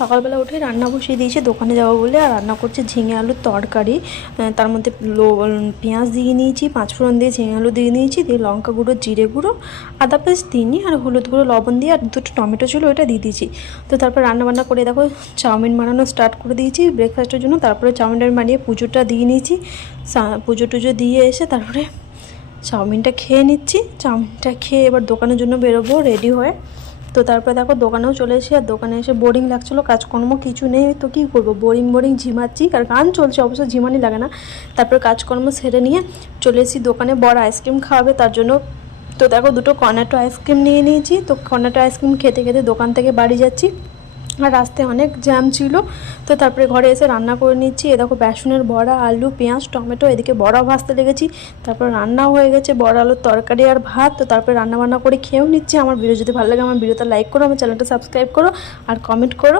সকালবেলা উঠে রান্না বসিয়ে দিয়েছি দোকানে যাবো বলে। আর রান্না করছি ঝিঙে আলুর তরকারি। তার মধ্যে পেঁয়াজ দিয়ে নিয়েছি, পাঁচফোড়ন দিয়ে ঝিঙে আলু দিয়ে নিয়েছি, দিয়ে লঙ্কা গুঁড়ো, জিরে গুঁড়ো, আদা পেস্ট দিইনি, আর হলুদ গুঁড়ো, লবণ দিয়ে আর দুটো টমেটো ছিল ওইটা দিয়ে দিয়েছি। তো তারপর রান্নাবান্না করে দেখো চাউমিন বানানো স্টার্ট করে দিয়েছি ব্রেকফাস্টের জন্য। তারপরে চাউমিনটা বানিয়ে পুজোটা দিয়ে নিয়েছি। পুজো টুজো দিয়ে এসে তারপরে চাউমিনটা খেয়ে নিচ্ছি। চাউমিনটা খেয়ে এবার দোকানের জন্য বেরোবো রেডি হয়ে। তো তারপরে দেখো দোকানেও চলে এসে, আর দোকানে এসে বোরিং লাগছিলো, কাজকর্ম কিছু নেই, তো কী করবো, বোরিং ঝিমাচ্ছি, আর গান চলছে, অবশ্য ঝিমানি লাগে না। তারপরে কাজকর্ম সেরে নিয়ে চলে এসেছি দোকানে। বড় আইসক্রিম খাওয়াবে তার জন্য। তো দেখো দুটো কর্নেটো আইসক্রিম নিয়ে নিয়েছি। তো কর্নেটো আইসক্রিম খেতে খেতে দোকান থেকে বাড়ি যাচ্ছি, আর রাস্তায় অনেক জ্যাম ছিল। তো তারপরে ঘরে এসে রান্না করে নিচ্ছি। এ দেখো বেসনের বড়া, আলু, পেঁয়াজ, টমেটো, এদিকে বড়া ভাজতে লেগেছি। তারপর রান্নাও হয়ে গেছে, বড়া আলুর তরকারি আর ভাত। তো তারপরে রান্নাবান্না করে খেয়েও নিচ্ছি। আমার ভিডিও যদি ভালো লাগে আমার ভিডিওটা লাইক করো, আমার চ্যানেলটা সাবস্ক্রাইব করো আর কমেন্ট করো।